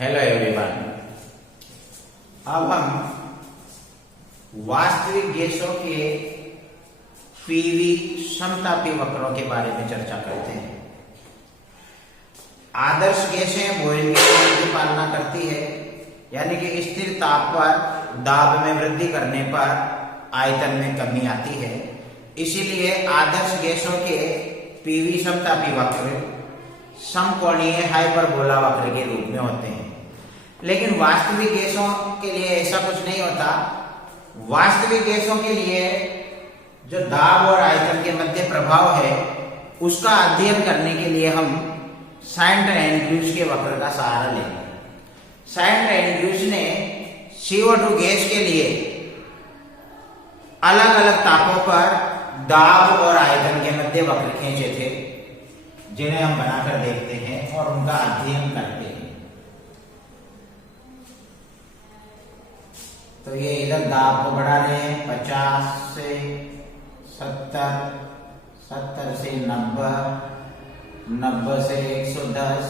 Hello everyone. अब हम वास्तविक गैसों के पीवी समतापी वक्रों के बारे में चर्चा करते हैं। आदर्श गैसें बॉयल के नियम की पालना करती है, यानी कि स्थिर ताप पर दाब में वृद्धि करने पर आयतन में कमी आती है। इसीलिए आदर्श गैसों के पीवी समतापी वक्र समकोणीय हाइपरबोला वक्र के रूप में होते हैं। लेकिन वास्तविक गैसों के लिए ऐसा कुछ नहीं होता। वास्तविक गैसों के लिए जो दाब और आयतन के मध्य प्रभाव है उसका अध्ययन करने के लिए हम साइंट एंड्रयूज के वक्र का सहारा लेंगे। साइंट एंड्रयूज ने CO2 गैस के लिए अलग अलग तापों पर दाब और आयतन के मध्य वक्र खींचे थे, जिन्हें हम बनाकर देखते हैं और उनका अध्ययन करते हैं। तो ये इधर दाब को बढ़ा रहे हैं 50 से 70, 70 से 90, 90 से 110।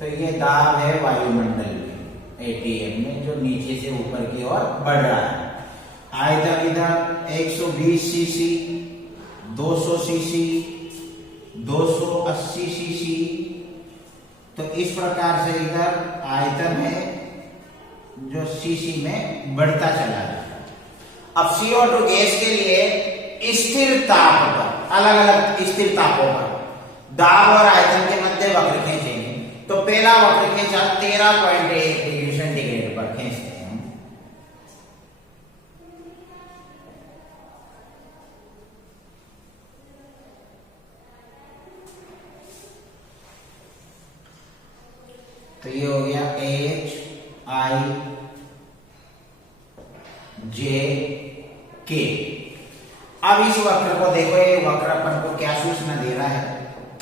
तो ये दाब है वायुमंडल में, ATM में, जो नीचे से ऊपर की ओर बढ़ रहा है। आयतन इधर 120 सीसी, 200 सीसी, 280 सीसी। तो इस प्रकार से इधर आयतन है जो सीसी में बढ़ता चला जाता है। अब CO2 गैस के लिए स्थिर ताप पर, अलग अलग स्थिर तापों पर दाब और आयतन के मध्य वक्र खींचेंगे। तो पहला वक्र खींचा 13.1 डिग्री सेंटीग्रेड पर खींचते हैं। तो ये हो गया HIJK। अब इस वक्र को देखो, ये वक्र अपन को क्या सूचना दे रहा है।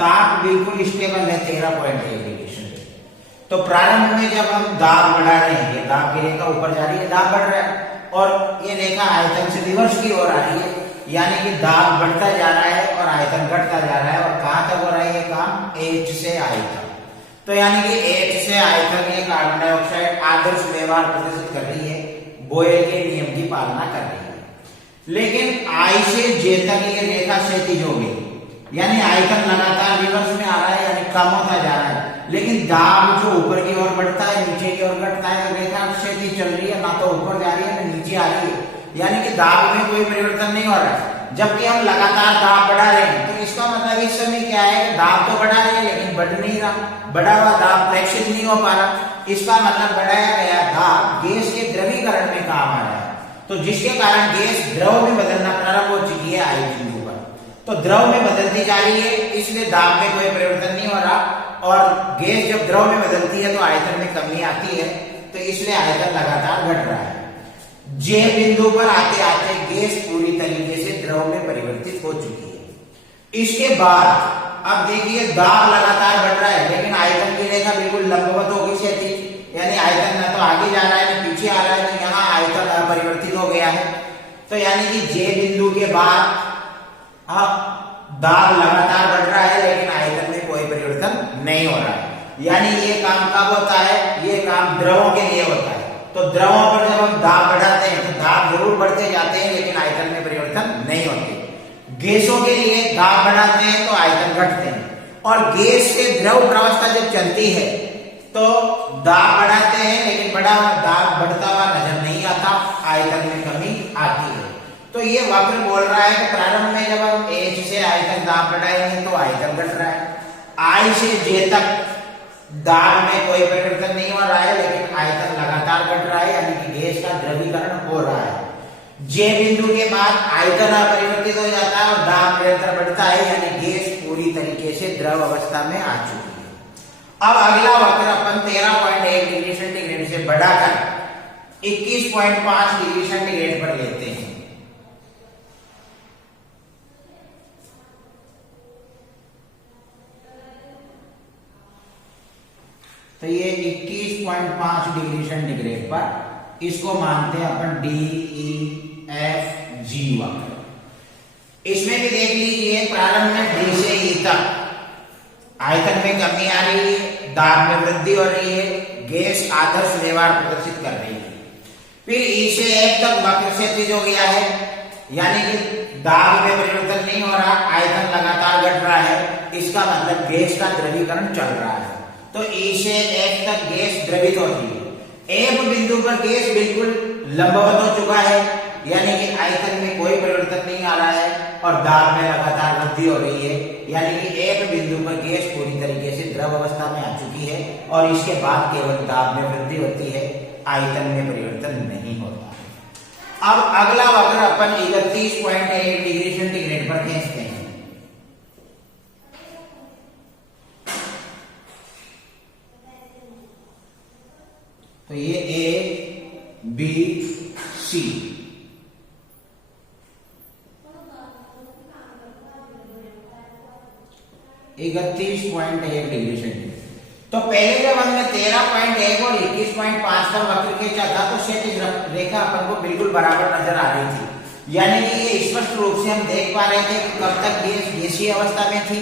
ताप बिल्कुल स्टेबल है 13.1 डिग्री सेंटीग्रेड। तो प्रारंभ में जब हम दाब बढ़ा रहे हैं, ये दाब की रेखा ऊपर जा रही है, दाब बढ़ रहा है, और ये रेखा आयतन से रिवर्स की ओर आ रही है, यानी कि दाब बढ़ता जा रहा है और आयतन घटता जा रहा है। और कहां तक हो रहा है ये काम? H से आयतन। तो यानी कि H से आयतन ये कार्बन डाइऑक्साइड आदर्श व्यवहार प्रदर्शित कर रही है, बॉयल के नियम की पालना कर रही है। लेकिन I से J तक ये रेखा क्षैतिज हो गई, यानी आयतन लगातार रिवर्स में आ रहा है, यानी कम होता जा रहा है। लेकिन दाब जो ऊपर की ओर बढ़ता है, नीचे की ओर घटता है, रेखा क्षैतिज चल रही है, ना तो ऊपर जा रही है ना नीचे आ रही है, यानी कि दाब में कोई परिवर्तन नहीं हो रहा है। जबकि हम लगातार दाब बढ़ा रहे हैं, तो इसका मतलब इस समय क्या है? दाब तो बढ़ा रहे हैं लेकिन बढ़ नहीं रहा, बढ़ा हुआ दाब प्रेक्षित नहीं हो पा रहा। इसका मतलब बढ़ाया गया दाब गैस के द्रवीकरण में काम आ रहा है, तो जिसके कारण गैस द्रव में बदलना प्रारंभ हो चुकी है I बिंदु पर। तो द्रव में बदलती जा रही है, इसलिए दाब में कोई परिवर्तन नहीं हो रहा। और गैस जब द्रव में बदलती है तो आयतन में कमी आती है, तो इसलिए आयतन लगातार घट रहा है। J बिंदु पर आते आते गैस पूरी तरीके से द्रव में परिवर्तित हो चुकी है। इसके बाद अब देखिए दाब लगातार बढ़ रहा है, लेकिन आयतन की रेखा बिल्कुल लंबवत हो गई क्षैतिज, यानी आयतन ना तो आगे जा रहा है ना पीछे आ रहा है, तो यहाँ आयतन अपरिवर्तित हो गया है। तो यानी कि J बिंदु के बाद अब दाब लगातार बढ़ रहा है, लेकिन आयतन में कोई परिवर्तन नहीं हो रहा है। यानी ये काम कब होता है? ये काम द्रवों के लिए होता है। तो द्रवों पर जब हम दाब बढ़ाते हैं तो दाब जरूर बढ़ते जाते हैं, लेकिन आयतन में परिवर्तन नहीं होते। गैसों के लिए दाब बढ़ाते हैं तो आयतन घटते हैं, और गैस से द्रव प्रावस्था जब चलती है तो दाब बढ़ाते हैं, लेकिन दाब बढ़ता हुआ नजर नहीं आता, आयतन में कमी आती है। तो ये वक्र बोल रहा है कि प्रारंभ में जब हम H से आयतन दाब बढ़ाएंगे तो आयतन घट रहा है। I से J तक दाब में कोई परिवर्तन नहीं हो रहा है, लेकिन आयतन लगातार घट रहा है, यानी कि गैस का द्रवीकरण हो रहा है। J बिंदु के बाद आयतन अपरिवर्तित हो जाता है और दाब निरंतर बढ़ता है, यानी गैस पूरी तरीके से द्रव अवस्था में आ चुकी है। अब अगला वक्र अपन 13.1 डिग्री सेंटीग्रेड से बढ़ाकर 21.5 डिग्री सेंटीग्रेड पर लेते हैं। तो ये 21.5 डिग्री सेंटीग्रेड पर इसको मानते हैं अपन DEFG वक्र। इसमें भी देख लीजिए प्रारंभ में D से E तक आयतन में कमी आ रही है, दाब में वृद्धि हो रही है, गैस आदर्श व्यवहार प्रदर्शित कर रही है। फिर ई से एफ तक वक्र क्षैतिज हो गया है, यानी कि दाब में परिवर्तन नहीं हो रहा, आयतन लगातार घट रहा है, इसका मतलब गैस का द्रवीकरण चल रहा है। तो ई से एफ तक गैस द्रवित होती है। एफ बिंदु पर गैस बिल्कुल लंबवत हो चुका है, यानी कि आयतन में कोई परिवर्तन नहीं आ रहा है और दाब में लगातार वृद्धि हो रही है, यानी कि एफ बिंदु पर गैस पूरी तरीके से द्रव अवस्था में आ चुकी है और इसके बाद केवल दाब में वृद्धि होती है, आयतन में परिवर्तन नहीं होता। अब अगला वक्र अपन 31.1 डिग्री सेंटीग्रेड पर खींचते हैं। तो ये a b c, 31.1 degree centigrade. तो पहले जब हमने 13.1 और 21.5 का वक्र खींचा था तो क्षैतिज रेखा अपन को बिल्कुल बराबर नजर आ रही थी, यानी कि ये स्पष्ट रूप से हम देख पा रहे थे कि कब तक गैस गैसीय अवस्था में थी,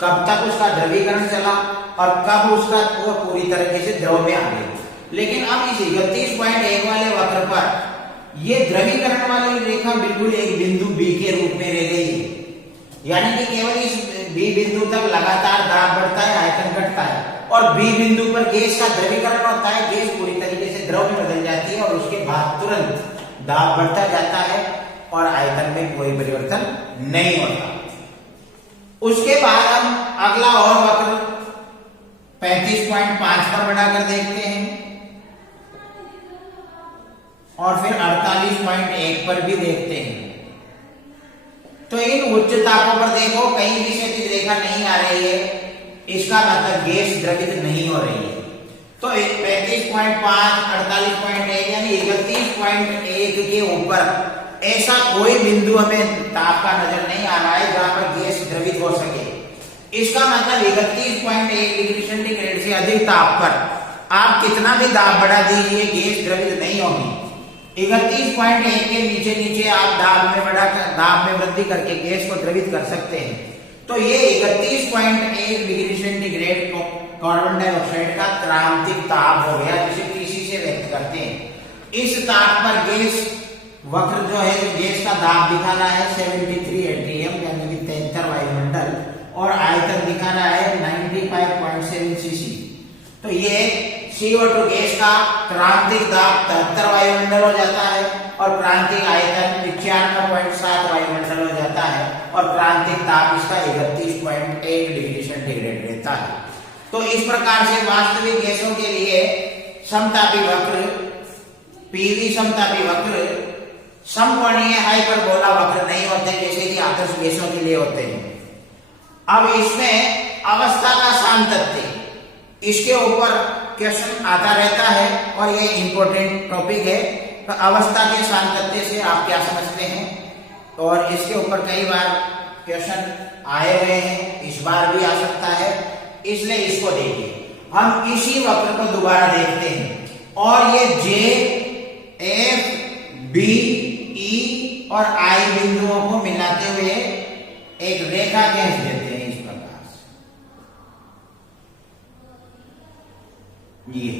कब तक उसका द्रवीकरण चला और कब उसका वो पूरी तरीके से द्रव में आ गई। लेकिन अब इस 31.1 वाले वक्र पर ये द्रवीकरण वाली रेखा बिल्कुल एक बिंदु बी के रूप में रह गई है, यानी कि केवल इस बी बिंदु तक लगातार दाब बढ़ता है, आयतन घटता है और बी बिंदु पर गैस का द्रवीकरण होता है, गैस पूरी तरीके से द्रव में बदल जाती है और उसके बाद तुरंत दाब बढ़ता जाता है और आयतन में कोई परिवर्तन नहीं होता। उसके बाद हम अगला और वक्र 35.5 पर बढ़ाकर देखते हैं और फिर 48.1 पर भी देखते हैं। तो इन उच्च तापों पर देखो कहीं भी क्षैतिज रेखा नहीं आ रही है, इसका मतलब गैस द्रवित नहीं हो रही है। तो 35.5, 48.1 यानी 31.1 के ऊपर ऐसा कोई बिंदु हमें ताप का नजर नहीं आ रहा है जहां पर गैस द्रवित हो सके। इसका मतलब 31.1 डिग्री सेंटीग्रेड से अधिक ताप पर आप कितना भी दाब बढ़ा दीजिए, गैस द्रवित नहीं होगी। 31.1 के नीचे नीचे आप दाब में वृद्धि करके गैस को द्रवित कर सकते हैं। तो ये 31.1 डिग्री सेंटीग्रेड कार्बन डाइऑक्साइड का क्रांतिक ताप हो गया, जिसे TC से व्यक्त करते हैं। इस ताप पर गैस वक्र जो है, गैस का दाब दिखा रहा है 73 atm यानी कि 73 वायुमंडल और आयतन दिखा रहा है 95.7 cc। तो ये CO2 गैस का क्रांतिक दाब 73 वायुमंडल हो जाता है और क्रांतिक आयतन 95.7 वायुमंडल हो जाता है और क्रांतिक ताप इसका 31.1 डिग्री सेंटीग्रेड रहता है। तो इस प्रकार से वास्तविक गैसों के लिए समतापी वक्र, पीवी समतापी वक्र समकोणीय हाइपरबोला वक्र नहीं होते जैसे कि आदर्श गैसों के लिए होते हैं। अब इसमें अवस्था का सामतत्य, इसके ऊपर क्वेश्चन आता रहता है और ये इंपॉर्टेंट टॉपिक है। तो अवस्था के सामतत्य से आप क्या समझते हैं, और इसके ऊपर कई बार क्वेश्चन आए हुए हैं, इस बार भी आ सकता है, इसलिए इसको देखिए। हम इसी वक्र को दोबारा देखते हैं और ये जे, एफ, बी, ई और आई बिंदुओं को मिलाते हुए एक रेखा खींच देते हैं इस प्रकार से। ये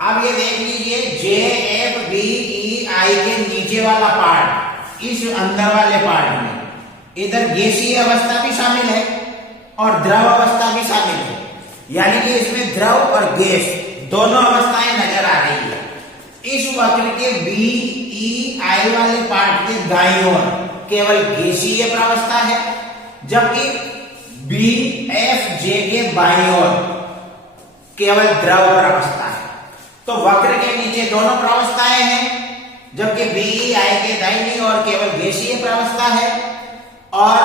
अब ये देख लीजिए, जे, एफ, बी, ई, आई के नीचे वाला पार्ट, इस अंदर वाले पार्ट में इधर गैसीय अवस्था भी शामिल है और द्रव अवस्था भी शामिल है, यानी कि इसमें द्रव और गैस दोनों अवस्थाएं नजर आ रही है। इस वक्र के बी, ई, आई वाले पार्ट के दाईं ओर केवल गैसीय प्रावस्था है, जबकि बी, एफ, जे के बाईं ओर केवल द्रव प्रावस्था है। तो वक्र के नीचे दोनों प्रावस्थाएं हैं, जबकि बी, ई, आई के दाईनी ओर केवल गैसीय प्रावस्था है और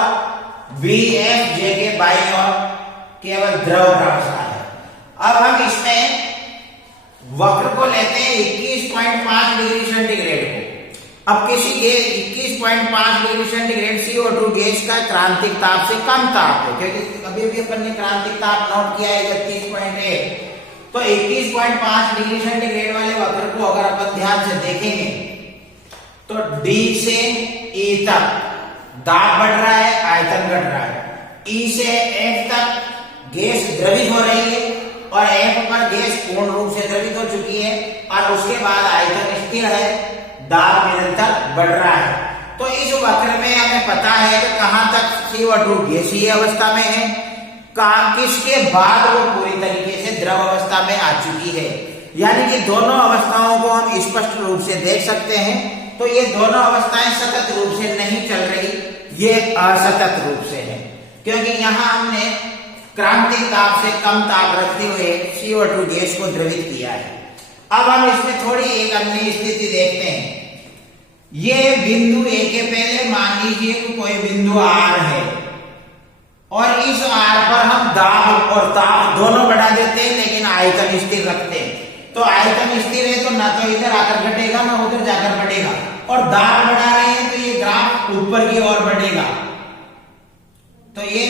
बी, एफ, जे के बाईं ओर केवल द्रव प्रावस्था है। अब हम इसमें वक्र को लेते हैं 21.5 डिग्री सेंटीग्रेड को। अब किसी gas 21.5 degree centigrade CO2 gas का क्रांतिक ताप से कम ताप है, क्योंकि अभी भी अपन ने क्रांतिक ताप नोट किया है 31.1। तो 21.5 डिग्री सेंटीग्रेड वाले वक्र को अगर अपन ध्यान से देखेंगे तो D से E तक दाब बढ़ रहा है, आयतन घट रहा है। E से F तक गैस द्रवित हो रही है और F पर गैस पूर्ण रूप से द्रवित हो चुकी है और उसके बाद आयतन स्थिर है, दाब निरंतर बढ़ रहा है। तो इस वक्र में हमें पता है कि कहां तक CO2 गैसीय अवस्था में है, किसके बाद वो पूरी तरीके से द्रव अवस्था में आ चुकी है। यानी कि दोनों अवस्थाओं को हम स्पष्ट रूप से देख सकते हैं। तो ये दोनों अवस्थाएं सतत रूप से नहीं चल रही, ये असतत रूप से है, क्योंकि यहां हमने क्रांतिक ताप से कम ताप रखते हुए CO2 गैस को द्रवित किया है। अब हम इसमें थोड़ी एक अन्य स्थिति देखते हैं। ये बिंदु ए के पहले मान लीजिए कि कोई बिंदु R है और इस R पर हम दाब और ताप दोनों बढ़ा देते हैं, लेकिन आयतन स्थिर रखते हैं। तो आयतन स्थिर है तो ना तो इधर आकर घटेगा ना उधर जाकर बढ़ेगा, और दाब बढ़ा रहे हैं तो ये ग्राफ ऊपर की ओर बढ़ेगा। तो ये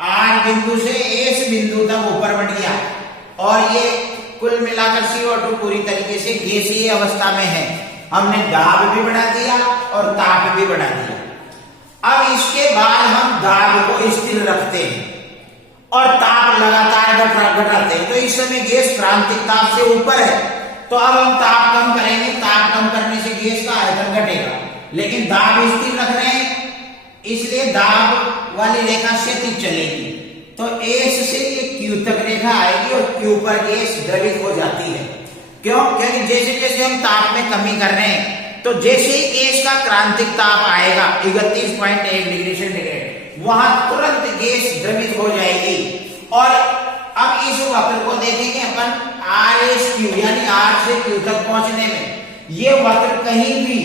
R बिंदु से इस बिंदु तक ऊपर बढ़ गया और ये कुल मिलाकर CO2 पूरी तरीके से गैसीय अवस्था में है। हमने दाब भी बढ़ा दिया और ताप भी बढ़ा दिया। अब इसके बाद हम दाब को स्थिर रखते हैं और ताप लगातार घटाते हैं। तो इस समय गैस क्रांतिक ताप से ऊपर है, तो अब हम ताप कम करेंगे। ताप कम करने से गैस का आयतन घटेगा, लेकिन दाब स्थिर रख रहे हैं, इसलिए दाब वाली रेखा क्षैतिज चलेगी। तो S से ये Q तक रेखा आएगी और Q पर गैस द्रवित हो जाती है। क्यों? क्योंकि जैसे जैसे हम ताप में कमी कर रहे हैं, तो जैसे ही गैस का क्रांतिक ताप आएगा 31.1 डिग्री सेंटीग्रेड, वहां तुरंत गैस द्रवित हो जाएगी। और अब इस वक्र को देखेंगे अपन RSQ यानी R से Q तक पहुंचने में, ये वक्र कहीं भी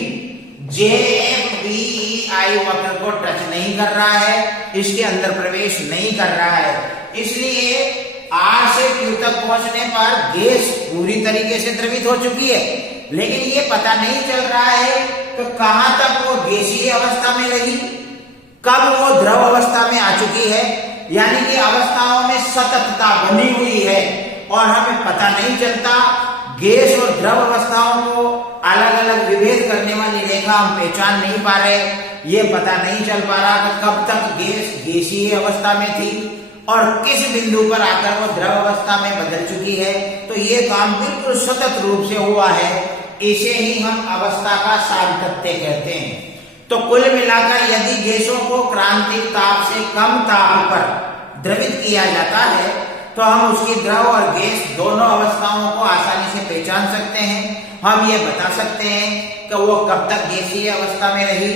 JFBEI वक्र को टच नहीं कर रहा है, इसके अंदर प्रवेश नहीं कर रहा है। इसलिए R से Q तक पहुंचने पर गैस पूरी तरीके से द्रवित हो चुकी है, लेकिन ये पता नहीं चल रहा है तो कहां तक वो गैसीय अवस्था में रही, कब वो द्रव अवस्था में आ चुकी है। यानी कि अवस्थाओं में सततता बनी हुई है और हमें पता नहीं चलता। गैस और द्रव अवस्थाओं को अलग अलग विभेद करने वाली रेखा हम पहचान नहीं पा रहे। ये पता नहीं चल पा रहा कि कब तक गैस गैसीय अवस्था में थी और किस बिंदु पर आकर वो द्रव अवस्था में बदल चुकी है। तो ये काम बिल्कुल सतत रूप से हुआ है, इसे ही हम अवस्था का सातत्य कहते हैं। तो कुल मिलाकर यदि गैसों को क्रांतिक ताप से कम ताप पर द्रवित किया जाता है तो हम उसकी द्रव और गैस दोनों अवस्थाओं को आसानी से पहचान सकते हैं। हम ये बता सकते हैं कि वो कब तक गैसीय अवस्था में रही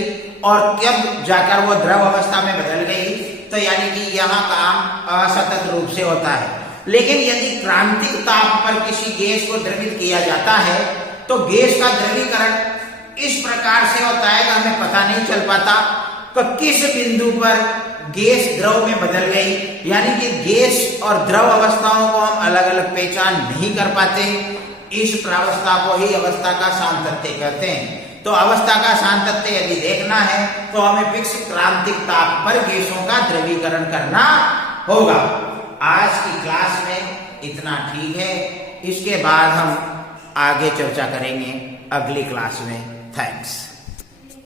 और कब जाकर वो द्रव अवस्था में बदल गई। तो यानी कि यहाँ काम असतत रूप से होता है। लेकिन यदि क्रांतिक ताप पर किसी गैस को द्रवित किया जाता है तो गैस का द्रवीकरण इस प्रकार से होता है कि हमें पता नहीं चल पाता कि किस बिंदु पर गैस द्रव में बदल गई। यानी कि गैस और द्रव अवस्थाओं को हम अलग अलग पहचान नहीं कर पाते। इस प्रावस्था को ही अवस्था का सातत्य कहते हैं। तो अवस्था का सातत्य यदि देखना है तो हमें फिक्स क्रांतिक ताप पर गैसों का द्रवीकरण करना होगा। आज की क्लास में इतना ठीक है, इसके बाद हम आगे चर्चा करेंगे अगली क्लास में। थैंक्स।